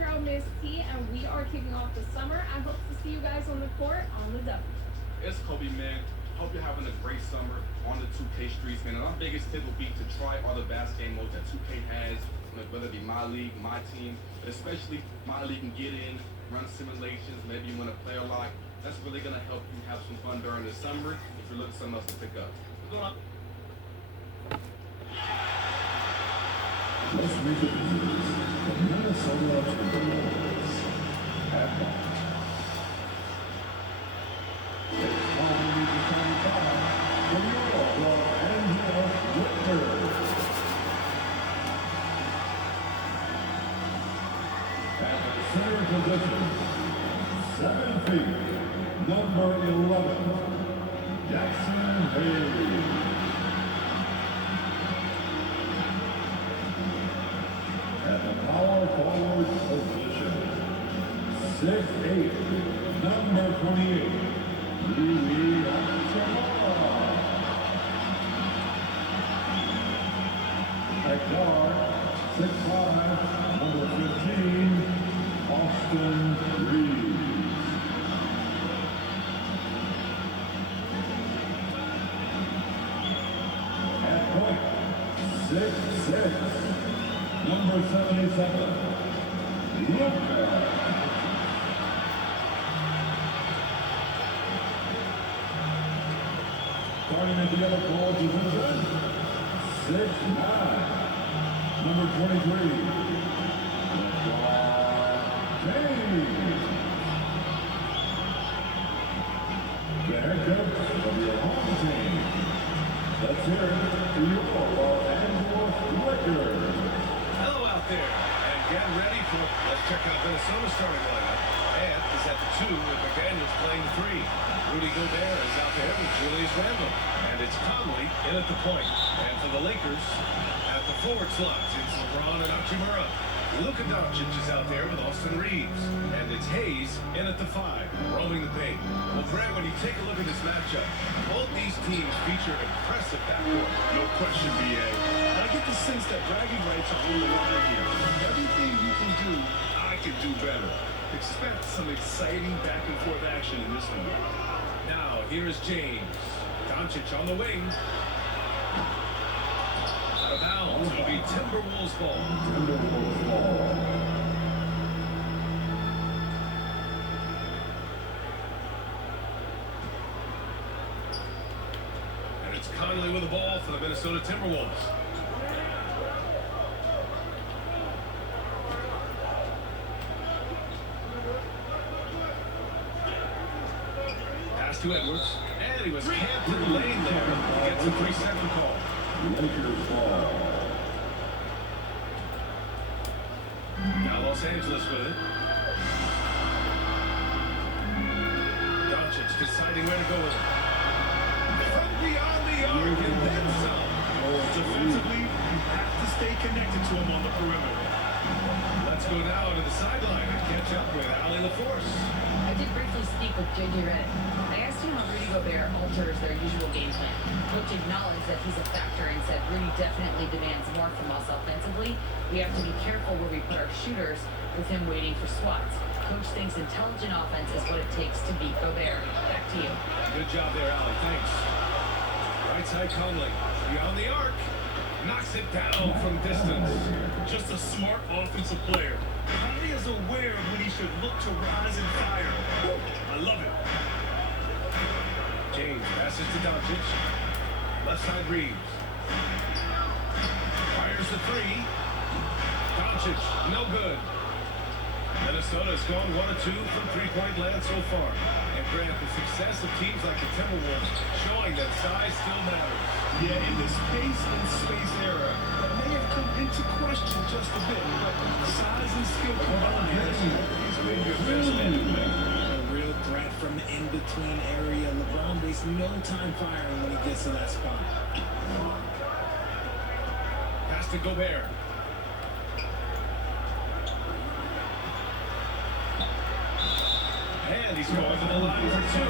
girl, Miss T, and we are kicking off the summer. I hope to see you guys on the court on the W. It's Kobe, man. Hope you're having a great summer on the 2K streets, man. And our biggest tip would be to try all the basketball modes that 2K has, whether it be my league, my team, but especially my league can get in, run simulations, maybe you want to play a lot. That's really going to help you have some fun during the summer if you're looking for something else to pick up. What's going on? Let's meet the Minnesota Timberwolves at home. It's time to meet the 25 from your Los Angeles Lakers. At the center position, 7 feet, number 11, Jackson Hayes. At the power forward position, 6'8", number 28, Louis Armstrong. At guard, 6'5", number 15, Austin Reeves. At point, 6'6", number 77, Luka. Starting at the other forward position, 6'9", number 23, LeBron James. The head coach of your home team. Let's hear it to your Los Angeles Lakers. Hello out there, and get ready for, let's check out Minnesota's starting lineup. And is at the 2 with McDaniels playing the 3. Rudy Gobert is out there with Julius Randle. And it's Conley in at the point. And for the Lakers, at the forward slots, it's LeBron and Hachimura. Luka Doncic is out there with Austin Reeves. And it's Hayes in at the 5, roaming the paint. Well, Greg, when you take a look at this matchup, both these teams feature an impressive backcourt. No question, B.A. I get the sense that bragging rights are on the line here. Everything you can do, I can do better. Expect some exciting back-and-forth action in this one. Now, here is James. Doncic on the wing. Out of bounds. It'll be Timberwolves ball. Timberwolves ball. And it's Conley with the ball for the Minnesota Timberwolves. Pass to Edwards. And he was camped in the lane there. He gets a 3-second call. Lakers ball. Now Los Angeles with it. Doncic deciding where to go with it. From beyond the arc and then some. Defensively, you have to stay connected to him on the perimeter. Let's go now to the sideline and catch up with Allie LaForce. I did briefly speak with J.J. Redick. I asked him how Rudy Gobert alters their usual game plan. Coach acknowledged that he's a factor and said Rudy definitely demands more from us offensively. We have to be careful where we put our shooters with him waiting for swats. Coach thinks intelligent offense is what it takes to beat Gobert. Back to you. Good job there, Allie. Thanks. Right side Conley. Beyond the arc. Knocks it down from distance. Just a smart offensive player. Conley is aware of when he should look to rise and fire. I love it. James passes to Doncic. Left side Reeves. Fires the 3. Doncic, no good. Minnesota's gone 1 of 2 from three-point land so far. And Grant, the success of teams like the Timberwolves showing that size still matters. Yeah, in this pace and space era, that may have come into question just a bit, but size and skill combined has made your best man to play. A real threat from the in-between area. LeBron wastes no time firing when he gets to that spot. Pass to Gobert. And he's going to the line for 2.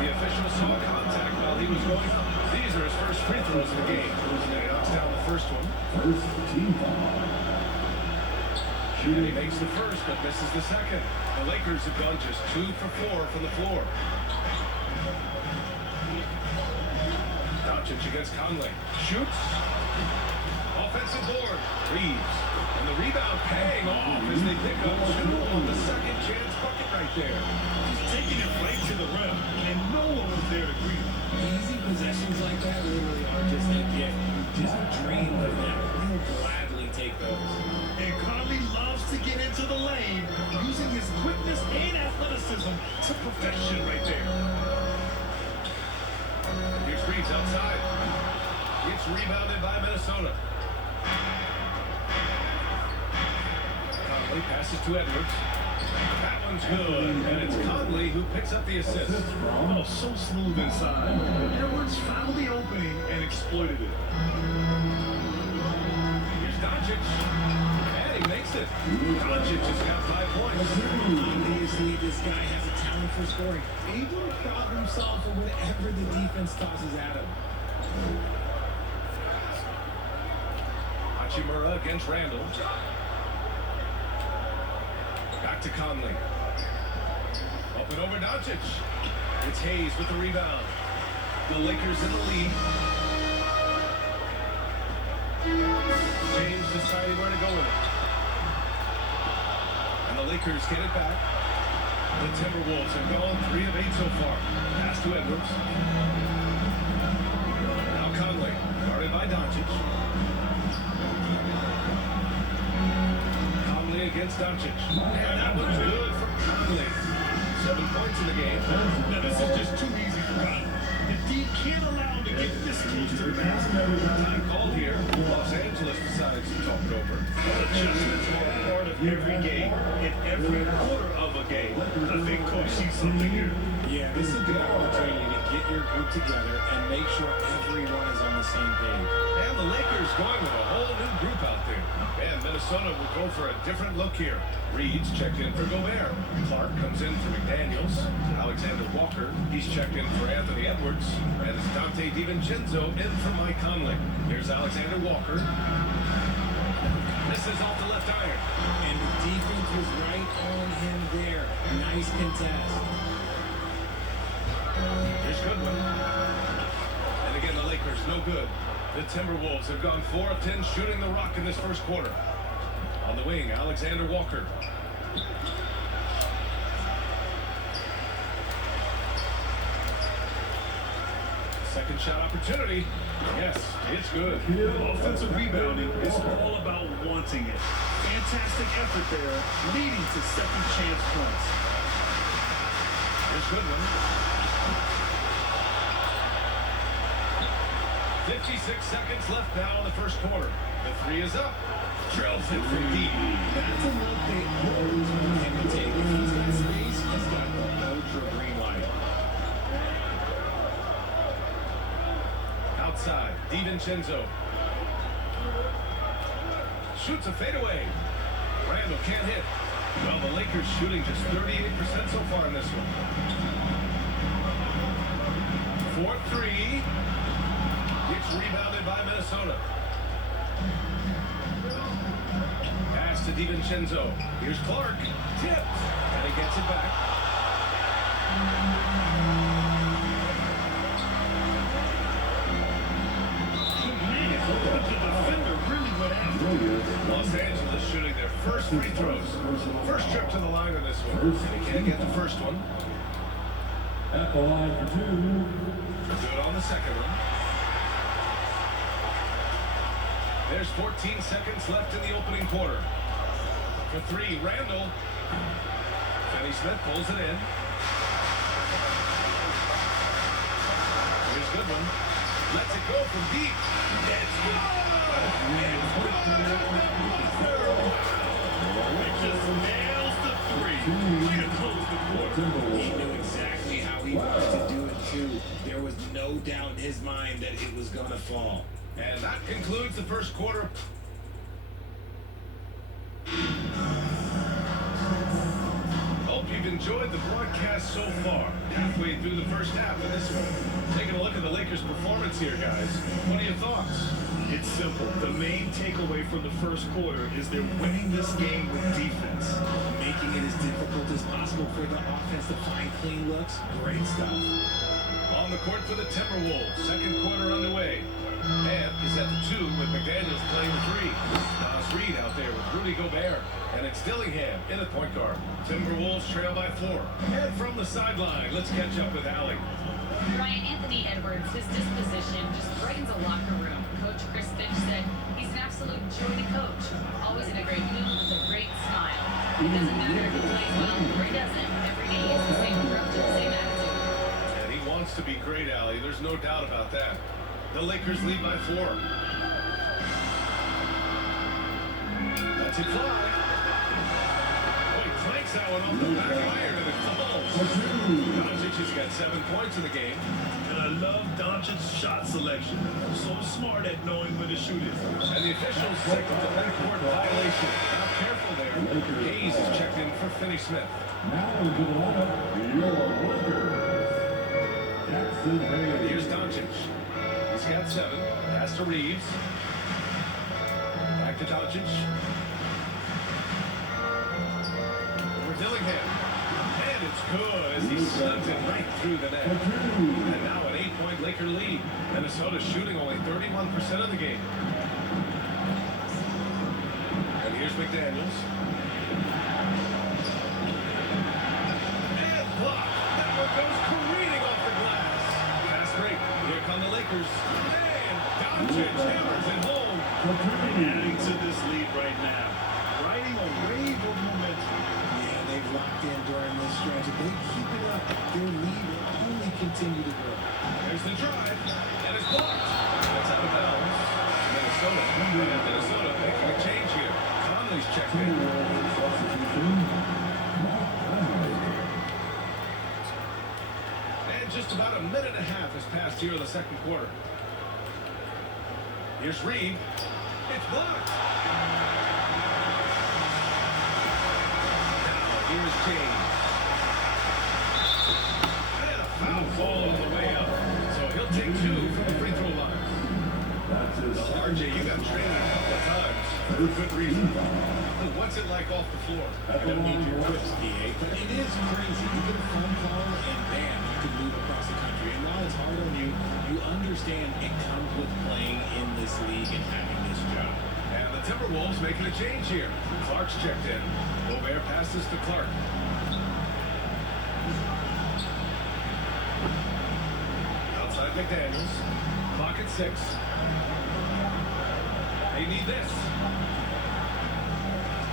The official saw contact while he was going. These are his first free throws of the game. And he knocks down the first one. First team foul. And he makes the first, but misses the second. The Lakers have gone just 2 for 4 from the floor. Doncic against Conley. Shoots. Offensive board. Reeves. And the rebound paying off as they pick up 2 on the second chance bucket right there. Just taking it right to the rim, and no one was there to greet him. Easy possessions like that literally are just a gift. You just dream of them. You'll gladly take those. And Conley loves to get into the lane, using his quickness and athleticism to perfection right there. Here's Reeves outside. It's rebounded by Minnesota. Conley passes to Edwards. That one's good, and it's Conley who picks up the assist. Oh, so smooth inside. Edwards found the opening and exploited it. Here's Doncic. And he makes it. Doncic has got 5 points. Obviously, this guy has a talent for scoring. Able to problem himself for whatever the defense tosses at him. Hachimura against Randall. Back to Conley. Up and over Doncic. It's Hayes with the rebound. The Lakers in the lead. James deciding where to go with it. And the Lakers get it back. The Timberwolves have gone 3 of 8 so far. Pass to Edwards. Now Conley, guarded by Doncic. Conley against Doncic. And that one's good for Conley. 7 points in the game. Now, this is just too easy for Conley. The D can't allow him to get this close to the basket. Time called here. Los Angeles decides to talk it over. Adjustments are a part of every game, in every quarter of a game. I think Coach sees something here. Yeah, this is a good opportunity to get your group together and make sure everyone is on the same page. And the Lakers going with a whole new group out there. And Minnesota will go for a different look here. Reeves checked in for Gobert. Clark comes in for McDaniels. Alexander Walker, he's checked in for Anthony Edwards. And it's Dante DiVincenzo in for Mike Conley. Here's Alexander Walker. This is off the left iron. And the defense was right on him there. Nice contest. Here's Goodwin. And again, the Lakers, no good. The Timberwolves have gone 4 of 10 shooting the rock in this first quarter. On the wing, Alexander Walker. Second shot opportunity. Yes, it's good. Offensive rebounding is all about wanting it. Fantastic effort there, leading to second chance points. Here's Goodwin. 56 seconds left now in the first quarter. The 3 is up. Trails it from deep. That's a look they always want him to take. If he's got space, he's got the ultra green light. Outside, DiVincenzo. Shoots a fadeaway. Randall can't hit. Well, the Lakers shooting just 38% so far in this one. 4-3. It's rebounded by Minnesota. Pass to DiVincenzo. Here's Clark. Tipped. And he gets it back. Los Angeles shooting their first free throws. First trip to the line on this one. And he can't get the first one. At the line for 2. Do it on the second one. There's 14 seconds left in the opening quarter. For 3, Randall. Finney Smith pulls it in. Here's Goodwin. Lets it go from deep. It's good! It just nails the 3. Way to close the quarter. He knew exactly how he wanted to do it, too. There was no doubt in his mind that it was going to fall. And that concludes the first quarter. Hope you've enjoyed the broadcast so far. Halfway through the first half of this one. Taking a look at the Lakers' performance here, guys. What are your thoughts? It's simple. The main takeaway from the first quarter is they're winning this game with defense. Making it as difficult as possible for the offense to find clean looks. Great stuff. On the court for the Timberwolves. Second quarter underway. And is at the 2 with McDaniels playing the 3. Nas Reed out there with Rudy Gobert. And it's Dillingham in at point guard. Timberwolves trail by 4. And from the sideline, let's catch up with Allie. Ryan, Anthony Edwards, his disposition just brightens a locker room. Coach Chris Finch said he's an absolute joy to coach. Always in a great mood with a great smile. It doesn't matter if he plays well or he doesn't. Every day he has the same approach and the same attitude. And he wants to be great, Allie. There's no doubt about that. The Lakers lead by 4. Lets it fly. Oh, he flanks that one off the back iron and it falls. Doncic has got 7 points in the game. And I love Doncic's shot selection. So smart at knowing when to shoot it. And the officials signaled the backcourt violation. Now careful there. Hayes is checked in for Finney Smith. Now into the lineup, your Lakers. Jackson Hayes. Here's Doncic. He's got 7. Pass to Reeves. Back to Doncic. Over Dillingham. And it's good as he slugs it right through the net. And now an 8-point Laker lead. Minnesota shooting only 31% of the game. And here's McDaniels. And blocked. That one goes careening off the glass. Fast break. Here come the Lakers. And Doncic hammers it home. Adding to this lead right now. Riding a wave of momentum. Yeah, they've locked in during this stretch. If they keep it up, their lead will only continue to grow. There's the drive. And it's blocked. That's out of bounds. Minnesota. And Minnesota making a change here. Conley's checked in. And just about a minute and a half has passed here in the second quarter. Here's Reed. It's blocked. Now here's James. And a foul ball on the way up. So he'll take 2 from the free throw line. Well, RJ, you got training a couple of times for good reason. What's it like off the floor? I don't need your tips, DA, but it is crazy. You get a phone call and bam, you can move across the country. And while it's hard on you, you understand it comes with playing in this league and having this job. And the Timberwolves making a change here. Clark's checked in. Gobert passes to Clark. Outside McDaniels. Clock at 6. They need this.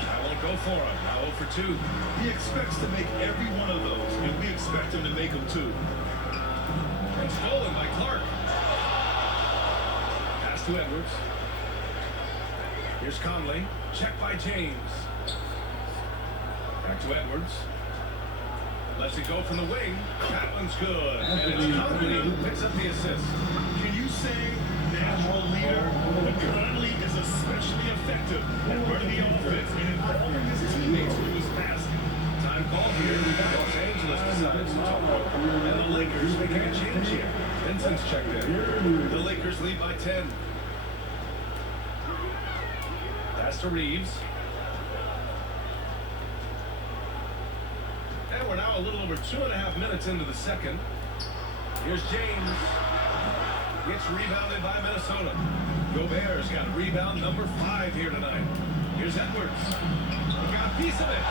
I won't go for him. Now 0 for 2. He expects to make every one of those, and we expect him to make them too. And stolen by Clark. Pass to Edwards. Here's Conley. Check by James. Back to Edwards. Lets it go from the wing. That one's good. And it's Conley who picks up the assist. Can you say natural leader? But Conley is especially effective at running the offense and involving his teammates with his passing. Time called here. Los Angeles decides to talk over. And the Lakers making a change here. Vincent's checked in. The Lakers lead by 10. Pass to Reeves. And we're now a little over 2.5 minutes into the second. Here's James. Gets rebounded by Minnesota. Gobert's got rebound number 5 here tonight. Here's Edwards. He got a piece of it.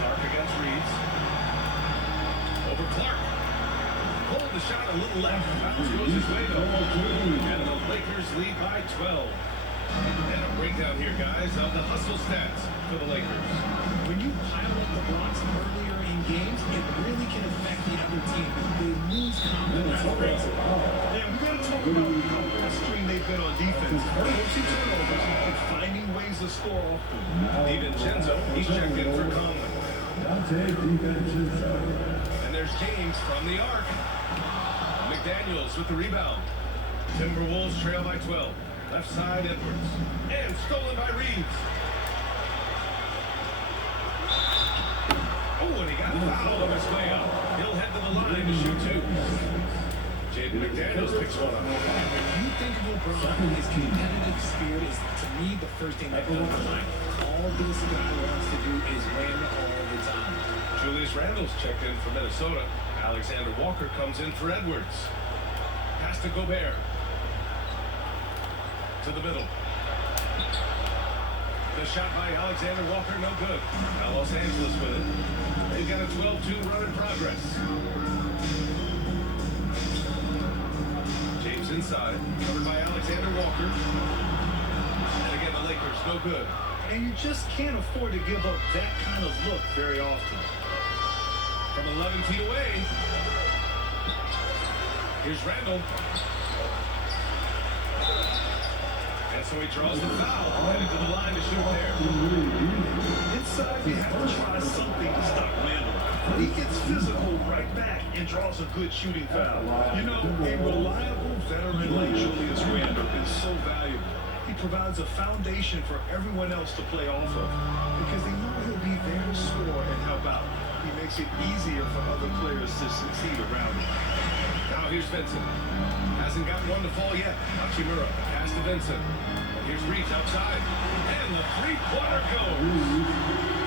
Clark against Reeves. Over Clark. Pulled the shot a little left. Bounce goes his way though. And the Lakers lead by 12. And a breakdown here, guys, of the hustle stats for the Lakers. When you pile up the blocks earlier in games, it really can affect the other team. They lose confidence. And we got to talk about how frustrating they've been on defense. Forcing turnovers and finding ways to score often. DiVincenzo, he's checked in for Conley. And there's James from the arc. McDaniels with the rebound. Timberwolves trail by 12. Left side, Edwards. And stolen by Reeves. Oh, and he got fouled on his way up. He'll head to the line to shoot two. Jaden McDaniels picks one up. When you think of LeBron, his competitive spirit is, to me, the first thing that comes to mind. All this guy wants to do is win all the time. Julius Randle's checked in for Minnesota. Alexander Walker comes in for Edwards. Pass to Gobert. To the middle. The shot by Alexander Walker, no good. Now Los Angeles with it. They've got a 12-2 run in progress. James inside, covered by Alexander Walker. And again, the Lakers, no good. And you just can't afford to give up that kind of look very often. From 11 feet away, here's Randle. And so he draws the foul, headed to the line to shoot there. Inside, you have to try something to stop Randle. But he gets physical right back and draws a good shooting foul. You know, a reliable veteran like Julius Randle is so valuable. He provides a foundation for everyone else to play off of because they know he'll be there to score and help out. He makes it easier for other players to succeed around him. Now here's Vincent. Hasn't got one to fall yet. Hachimura, pass to Vincent. Here's Reed outside. And the three-pointer goes.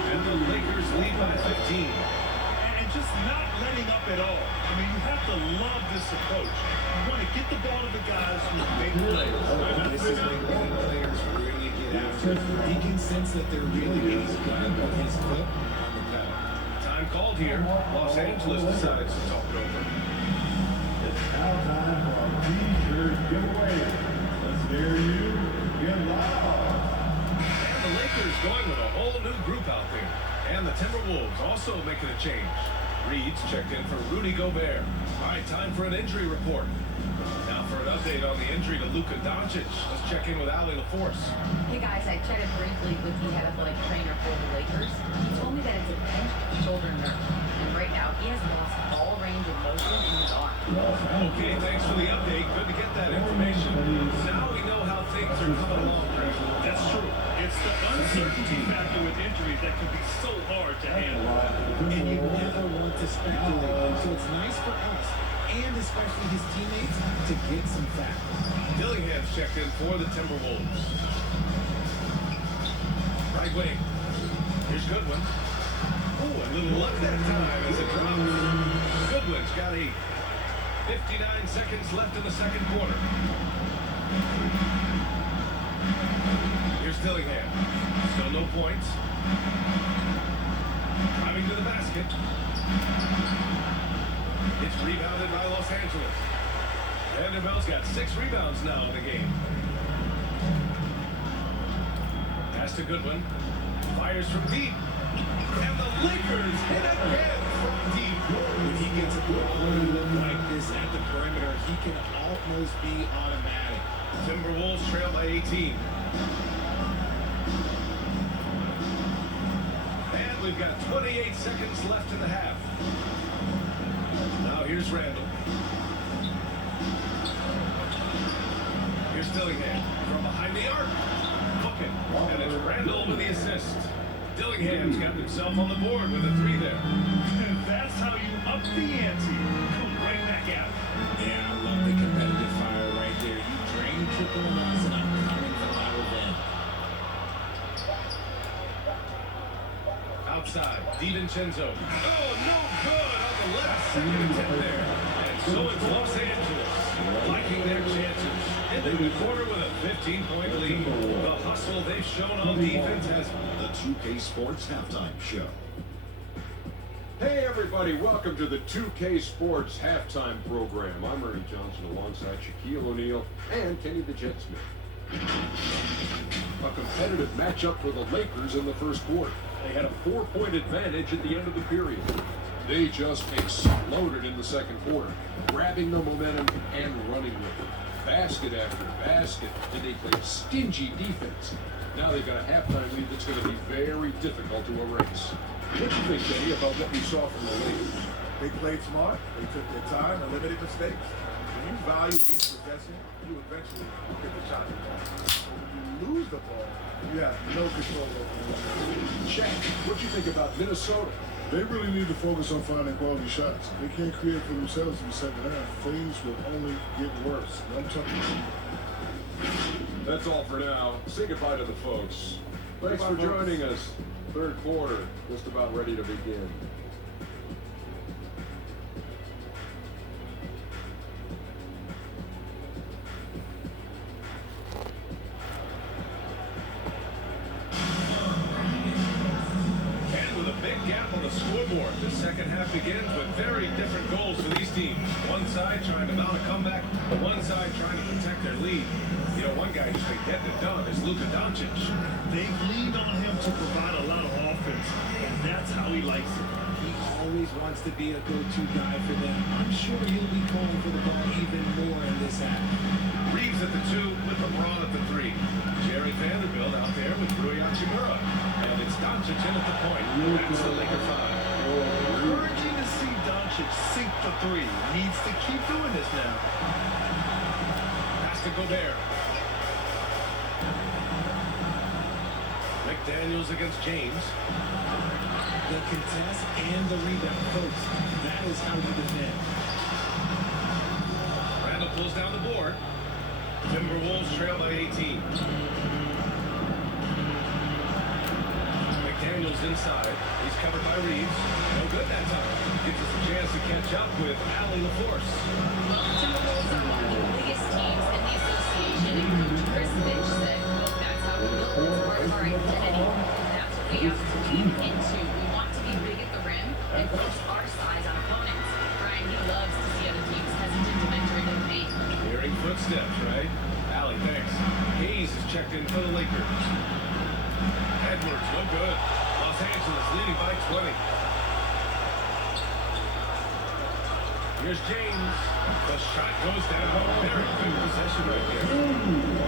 And the Lakers lead by 15. And just not letting up at all. I mean, you have to love this approach. You want to get the ball to the guys who make plays. This is like when players really get after it. He can sense that they're really going to put his foot on the pedal. Time called here. Los Angeles decides to talk it over. It's now time for a T-shirt giveaway. Let's hear you get loud. And the Lakers going with a whole new group out there. And the Timberwolves also making a change. Reed's checked in for Rudy Gobert. All right, time for an injury report. Now for an update on the injury to Luka Doncic. Let's check in with Allie LaForce. Hey guys, I chatted briefly with the head athletic trainer for the Lakers. He told me that it's a pinched shoulder nerve, and right now he has lost all range of motion in his arm. Okay, thanks for the update. Good to get that information. Now we know how things are coming along, Greg. That's true. It's the uncertainty factor with injuries that can be so hard to handle. And you never want to speculate. So it's nice for us, and especially his teammates, to get some facts. Dillingham's checked in for the Timberwolves. Right wing. Here's Goodwin. Oh, a little luck that time as it drops. Goodwin's got 8. 59 seconds left in the second quarter. Here's Dillingham. Still no points. Driving to the basket. It's rebounded by Los Angeles. Vanderbilt's got 6 rebounds now in the game. Pass to Goodwin. Fires from deep. And the Lakers hit again from deep. When he gets a quality look like this at the perimeter, he can almost be automatic. Timberwolves trail by 18. And we've got 28 seconds left in the half. Now here's Randle. Here's Dillingham from behind the arc. Looking. And it's Randle with the assist. Dillingham's got himself on the board with a 3 there. That's how you up the ante. Come right back out. Yeah, I love the competitive fire right there. You drain triple amounts, and I'm coming for my revenge. Outside, DiVincenzo. Oh, no good on the last second attempt there. And so it's Los Angeles liking their chances. Ending the quarter with a 15-point lead. The hustle they've shown on defense has The 2K Sports Halftime Show. Hey everybody, welcome to the 2K Sports Halftime Program. I'm Ernie Johnson alongside Shaquille O'Neal and Kenny the Jet Smith. A competitive matchup for the Lakers in the first quarter. They had a 4-point advantage at the end of the period. They just exploded in the second quarter, grabbing the momentum and running with it. Basket after basket, and they played stingy defense. Now they've got a halftime lead that's going to be very difficult to erase. What do you think, Kenny, about what we saw from the Lakers? They played smart. They took their time and limited mistakes. When you value each possession, you eventually get the shot. When you lose the ball, you have no control over it. Shaq, what do you think about Minnesota? They really need to focus on finding quality shots. If they can't create for themselves in the second half, things will only get worse. I'm talking. That's all for now. Say goodbye to the folks. Thanks for joining us. Third quarter, just about ready to begin. Scoreboard. The second half begins with very different goals for these teams. One side trying to mount a comeback, one side trying to protect their lead. You know, one guy who's been getting it done is Luka Doncic. They've leaned on him to provide a lot of offense, and that's how he likes it. He always wants to be a go-to guy for them. I'm sure he'll be calling for the ball even more in this half. Reeves at the 2 with LeBron at the 3. Jerry Vanderbilt out there with Rui Hachimura. And it's Doncic in at the point. That's the Laker 5. Encouraging to see Doncic sink the 3. Needs to keep doing this now. Pass to Gobert. McDaniels against James. The contest and the rebound, folks. That is how you defend. Randall pulls down the board. Timberwolves trail by 18. McDaniels inside. He's covered by Reeves. No good that time. Gives us a chance to catch up with Allie LaForce. Well, the Timberwolves are one of the biggest teams in the association, and Coach Chris Finch said, look, that's how we build. It's part of our identity. That's what we have to lean into. We want to be big at the rim and push our size on opponents. Brian, he loves to see other teams hesitant to venture into the paint. Hearing footsteps, right? Allie, thanks. Hayes is checked in for the Lakers. Edwards, no good. Los Angeles leading by 20. Here's James. The shot goes down. Very good possession right there.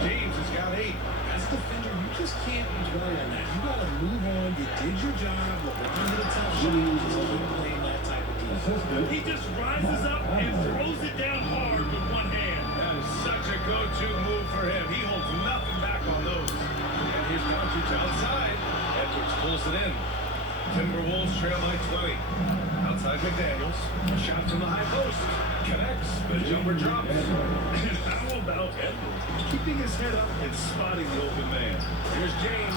James has got 8. As a defender, you just can't dwell on that. You got to move on. You did your job. LeBron did a tough shot. You just keep playing that type of defense. He just rises up and throws it down hard with one hand. That is such a go-to move for him. He holds nothing back on those. And here's Doncic outside. Edwards pulls it in. Timberwolves trail by 20. Outside McDaniels. A shot from the high post. Connects. The jumper drops. How about Edwards keeping his head up and spotting the open man? Here's James.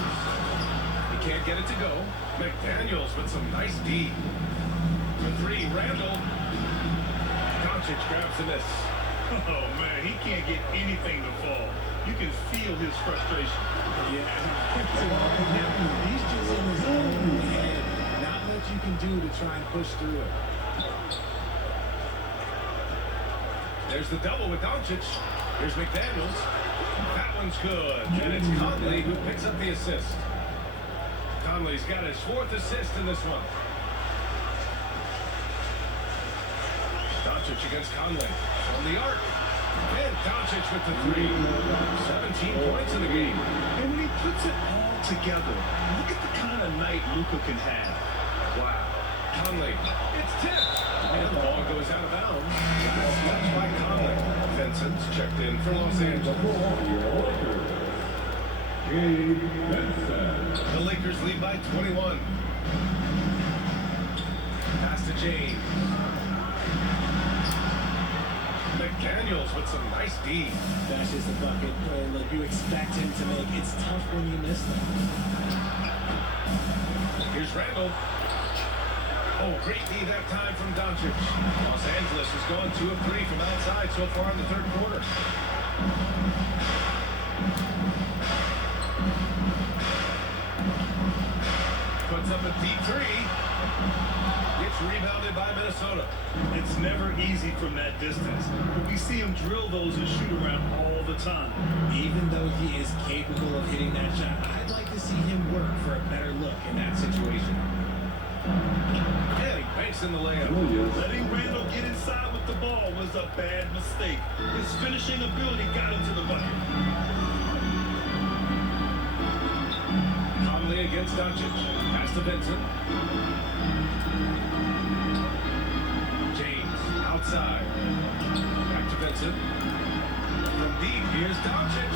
He can't get it to go. McDaniels with some nice D. For 3, Randall. Doncic grabs the miss. Oh, man, he can't get anything to fall. You can feel his frustration. Yeah, he's just in his own head. Not much you can do to try and push through it. There's the double with Doncic. Here's McDaniels. That one's good. And it's Conley who picks up the assist. Conley's got his 4th assist in this one. Doncic against Conley. From the arc. And Doncic with the 3. 17 points in the game. And when he puts it all together, look at the kind of night Luka can have. Wow. Conley. It's tipped. And the ball goes out of bounds. That's by Conley. Vincent's checked in for Los Angeles. The Lakers lead by 21. Pass to James. McDaniels with some nice D. That's just a bucket play. Look, you expect him to make. It's tough when you miss them. Here's Randall. Oh, great D that time from Doncic. Los Angeles has gone 2 of 3 from outside so far in the third quarter. Puts up a deep 3. Gets rebounded by Minnesota. It's never easy from that distance, but we see him drill those and shoot around all the time. Even though he is capable of hitting that shot, I'd like to see him work for a better look in that situation. And he banks in the layup. Letting Randall get inside with the ball was a bad mistake. His finishing ability got him to the bucket. Conley against Doncic. Pass to Vincent. James outside. Back to Vincent. From deep, here's Doncic.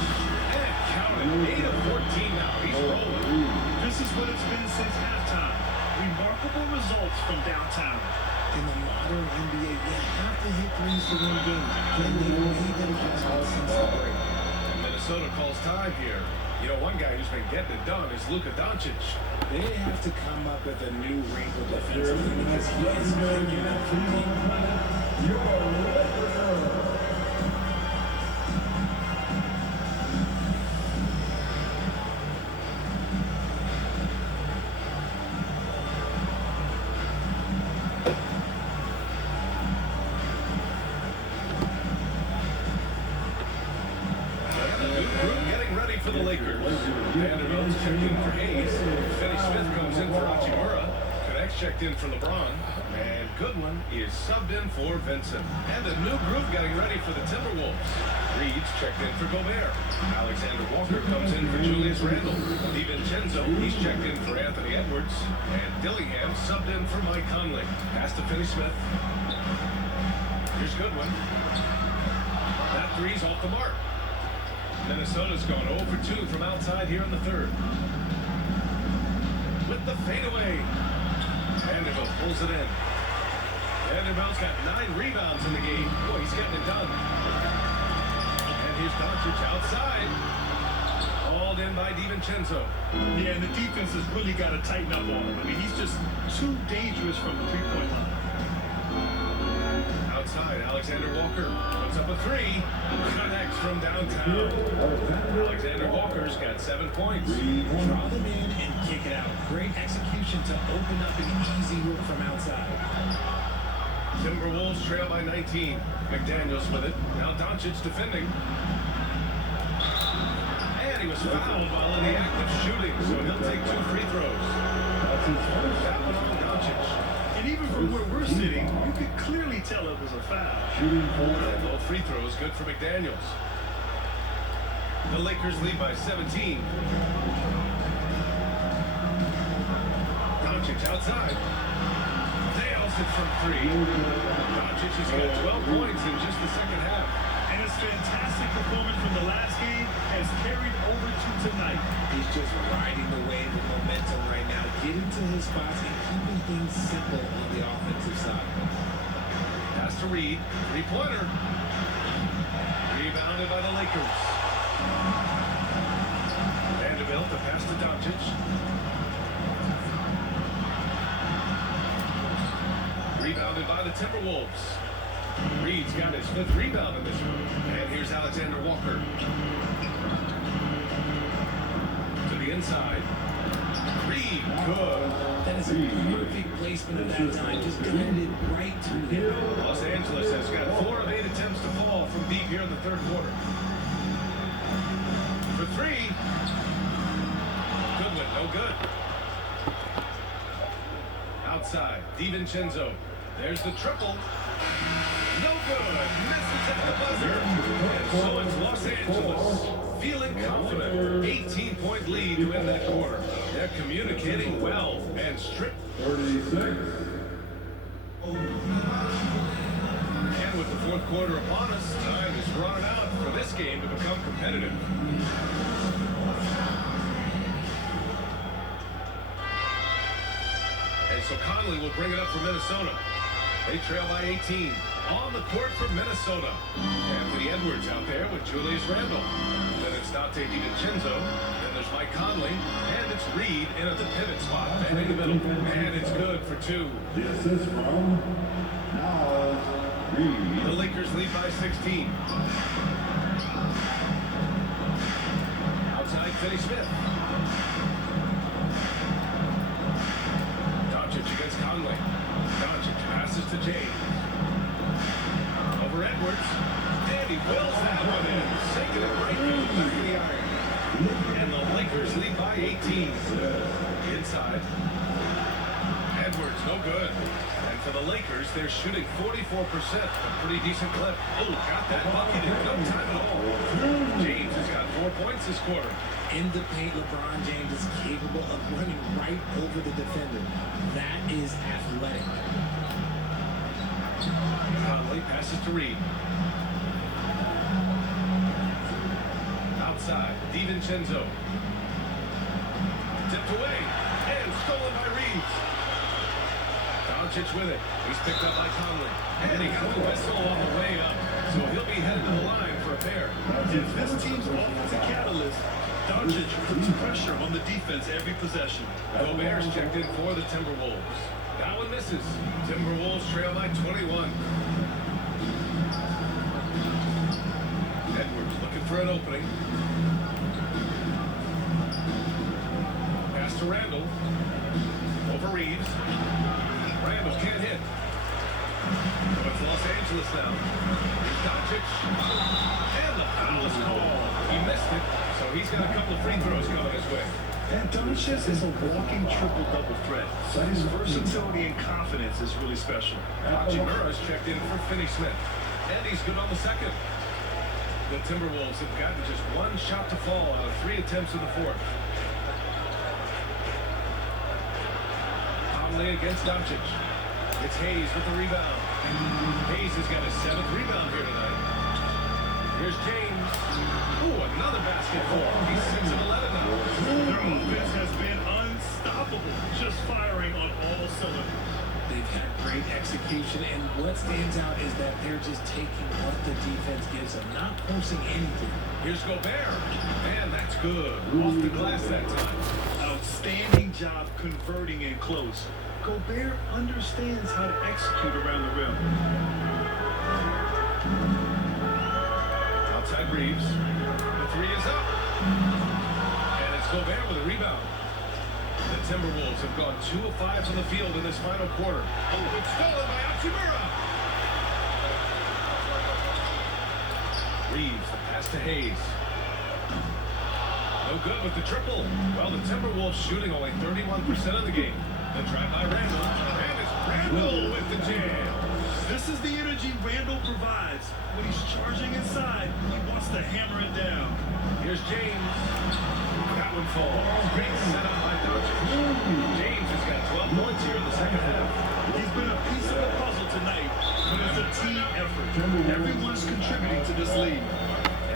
And count it. 8 of 14 now. He's rolling. This is what it's been since halftime. Remarkable results from downtown. In the modern NBA, you have to hit threes to win games. And they made that adjustment since the break. And Minnesota calls time here. You know, one guy who's been getting it done is Luka Doncic. They have to come up with a new wrinkle defensively because he is figuring out from Getting ready for the Lakers. Vanderbilt's checked in for Hayes. Finney Smith comes in for Hachimura. Connects checked in for LeBron. And Goodwin is subbed in for Vincent. And a new group getting ready for the Timberwolves. Reed's checked in for Gobert. Alexander Walker comes in for Julius Randle. DiVincenzo, he's checked in for Anthony Edwards. And Dillingham subbed in for Mike Conley. Pass to Finney Smith. Here's Goodwin. That three's off the mark. Minnesota's gone 0 for 2 from outside here in the third. With the fadeaway. Vanderbilt pulls it in. Vanderbilt's got 9 rebounds in the game. Boy, he's getting it done. And here's Doncic outside. Hauled in by DiVincenzo. Yeah, and the defense has really got to tighten up on him. I mean, he's just too dangerous from the three-point line. Outside, Alexander Walker puts up a three. Connects from downtown. Alexander Walker's got 7 points. Draw them in and kick it out. Great execution to open up an easy look from outside. Timberwolves trail by 19. McDaniels with it. Now Doncic defending. And he was fouled while in the act of shooting, so he'll take 2 free throws. That one on Doncic. And even from where we're sitting, you could clearly tell it was a foul. And both free throws good for McDaniels. The Lakers lead by 17. Doncic outside. Nails it from 3. Doncic has got 12 points in just the second half. And his fantastic performance from the last game has carried over to tonight. He's just riding the wave of momentum right now, getting to his spots and keeping things simple on the offensive side. Pass to Reed. Three-pointer. Rebounded by the Lakers. Vanderbilt, the pass to Doncic. Rebounded by the Timberwolves. Reed's got his 5th rebound in this one. And here's Alexander Walker. To the inside. Reed, good. That is a perfect placement at that time. Just guided it right to him. Los Angeles has got 4 of 8 attempts to fall from deep here in the third quarter. For 3. Goodwin, no good. Outside, DiVincenzo. There's the triple. No good. Misses at the buzzer. And so it's Los Angeles feeling confident. 18-point lead to end that quarter. They're communicating well and strict. 36. And with the fourth quarter upon us, time is running out for this game to become competitive. And so Conley will bring it up for Minnesota. They trail by 18. On the court for Minnesota. Anthony Edwards out there with Julius Randle. Then it's Dante DiVincenzo. Then there's Mike Conley. And it's Reed in at the pivot spot. And in the middle. And it's good for 2. The assist from now Reed. The Lakers lead by 16. Outside, Finney Smith. Doncic against Conley. Doncic passes to James. Over Edwards. And he wills that one in. Sinking it right through the back of the iron. And the Lakers lead by 18. Inside. Edwards, no good. And for the Lakers, they're shooting 44%. A pretty decent clip. Oh, got that bucket in no time at all. James has got 4 points this quarter. In the paint, LeBron James is capable of running right over the defender. That is athletic. Conley passes to Reed. Outside, DiVincenzo. Tipped away and stolen by Reeves. Doncic with it. He's picked up by Conley. And he got the whistle on the way up. So he'll be headed to the line for a pair. If this team's offensive catalyst, Doncic puts pressure on the defense every possession. Gobert's checked in for the Timberwolves. That one misses. Timberwolves trail by 21. Edwards looking for an opening. Pass to Randall. Over Reeves. Randall can't hit. So it's Los Angeles now. Here's Doncic. And the foul is called. He missed it, so he's got a couple of free throws coming his way. And Doncic is a walking triple-double threat, but his versatility and confidence is really special. Hachimura's checked in for Finney Smith. And he's good on the second. The Timberwolves have gotten just one shot to fall out of 3 attempts in the fourth. Conley against Doncic. It's Hayes with the rebound. Hayes has got his 7th rebound here tonight. Here's James. Ooh, another basket for him. He's 6 of 11 now. Their offense has been unstoppable, just firing on all cylinders. They've had great execution, and what stands out is that they're just taking what the defense gives them, not forcing anything. Here's Gobert. And that's good. Off the glass that time. Outstanding job converting in close. Gobert understands how to execute around the rim. Outside Reeves. The three is up. And it's Gobert with a rebound. The Timberwolves have gone 2 of 5 from the field in this final quarter. Oh, it's stolen by Hachimura. Reeves, the pass to Hayes. No good with the triple. Well, the Timberwolves shooting only 31% of the game. The drive by Randall. And it's Randall with the jam. This is the energy Randall provides. When he's charging inside, he wants to hammer it down. Here's James. That one falls. Great setup by Doncic. James has got 12 points here in the second half. He's been a piece of the puzzle tonight, but it's a team effort. Everyone's contributing to this lead.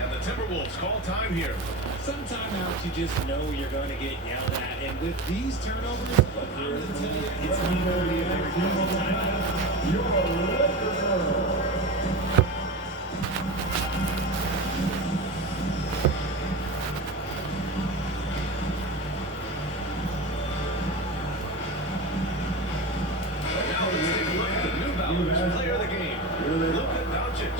And the Timberwolves call time here. Some timeouts you just know you're going to get yelled at, and with these turnovers, I'm going to tell you, it's not going to be a very easy time. Your Lakers. Player of the game, Luka Doncic.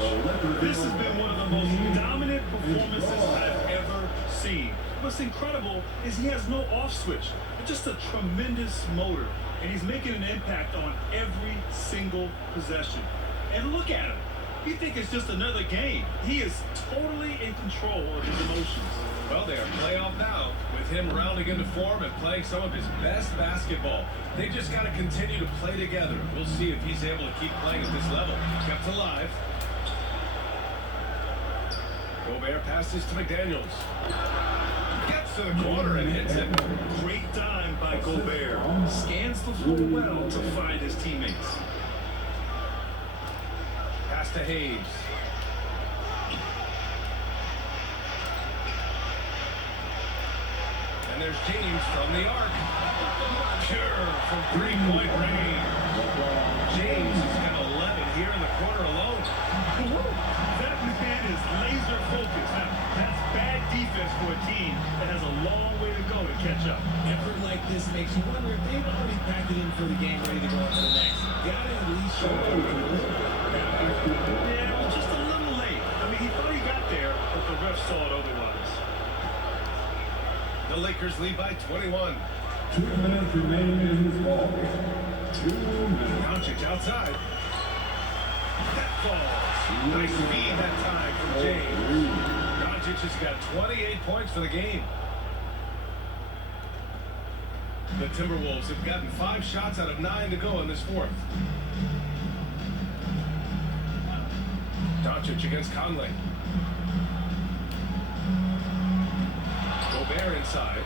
This has been one of the most dominant performances I've ever seen. What's incredible is he has no off switch, just a tremendous motor, and he's making an impact on every single possession. And look at him. You think it's just another game. He is totally in control of his emotions. Well, they are playoff now, with him rounding into form and playing some of his best basketball. They just got to continue to play together. We'll see if he's able to keep playing at this level. Kept alive. Gobert passes to McDaniels. Gets to the corner and hits it. Great time by Gobert. Scans the floor well to find his teammates. Pass to Hayes. And there's James from the arc. Pure from 3-point range. James has got 11 here in the quarter alone. That man is laser focused. Now, that's bad defense for a team that has a long way to go to catch up. Effort like this makes you wonder if they've already packed it in for the game, ready to go on to the next. Gotta at least show them. Yeah, well, just a little late. I mean, he thought he got there, but the ref saw it otherwise. The Lakers lead by 21. 2 minutes remaining in this ball game. 2 minutes. Doncic outside. That falls. Nice feed that time from James. Doncic has got 28 points for the game. The Timberwolves have gotten 5 shots out of 9 to go in this fourth. Doncic against Conley. Gobert inside.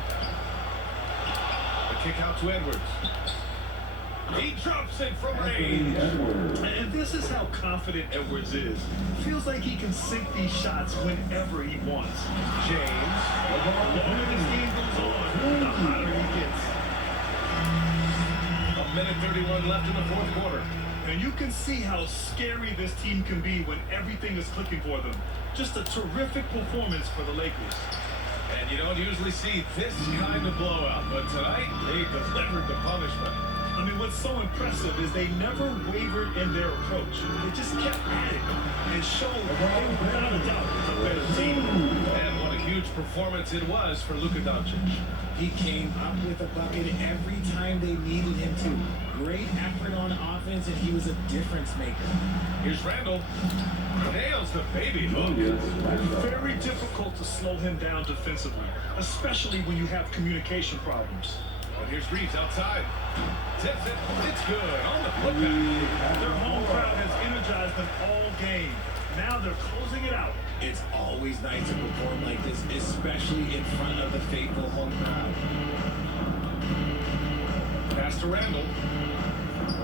The kick out to Edwards. He drops it from range. And this is how confident Edwards is. Feels like he can sink these shots whenever he wants. James. The longer this game goes on, the hotter he gets. A minute 31 left in the fourth quarter. And you can see how scary this team can be when everything is clicking for them. Just a terrific performance for the Lakers. And you don't usually see this kind of blowout, but tonight they delivered the punishment. I mean, what's so impressive is they never wavered in their approach. They just kept at it and showed they were without a doubt a better team. And what a huge performance it was for Luka Doncic. He came up with a bucket every time they needed him to. Great effort on offense, and he was a difference maker. Here's Randall. Nails the baby hook. Very difficult to slow him down defensively, especially when you have communication problems. And here's Reeves outside. Tips it. It's good. On the putback. Their home crowd has energized them all game. Now they're closing it out. It's always nice to perform like this, especially in front of the faithful home crowd. Pass to Randall.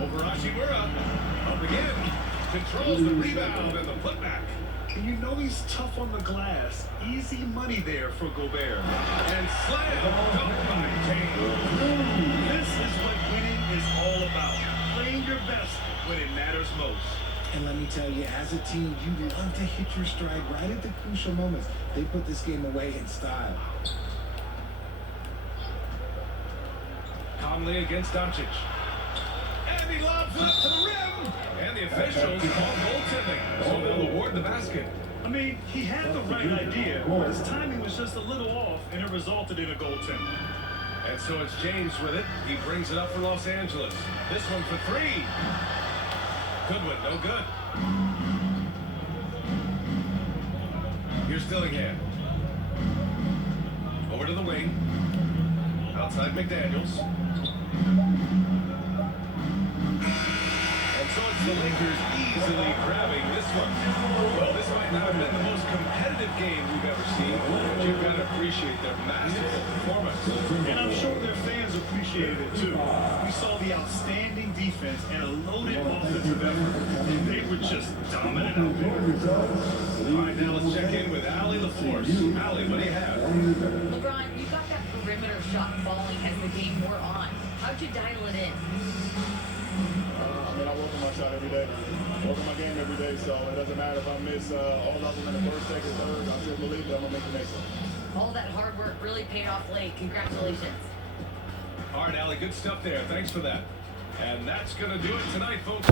Over Hachimura. Up again. Controls the rebound and the putback. And you know he's tough on the glass. Easy money there for Gobert. And slam dunk by James. This is what winning is all about. Playing your best when it matters most. And let me tell you, as a team, you love to hit your stride right at the crucial moments. They put this game away in style. Conley against Doncic. And he lobs it up to the rim. And the officials call goaltending. So they'll award the basket. I mean, he had the right idea, but his timing was just a little off, and it resulted in a goaltender. And so it's James with it. He brings it up for Los Angeles. This one for three. Good one, no good. Here's Dillingham. Over to the wing. Outside McDaniels. And so it's the Lakers easily grabbing this one. Well, this might not have been the most competitive game we've ever seen, but you've got to appreciate their masterful performance. And I'm sure their fans appreciated it too. We saw the outstanding defense and a loaded offensive effort. They were just dominant out there. All right, now let's check in with Allie LaForce. Allie, what do you have? LeBron, you got that perimeter shot falling as the game wore on. How'd you dial it in? I mean, I work on my shot every day. I work on my game every day, so it doesn't matter if I miss all of them in the first, second, third. I still believe that I'm going to make the next one. All that hard work really paid off late. Congratulations. All right, Allie, good stuff there. Thanks for that. And that's going to do it tonight, folks.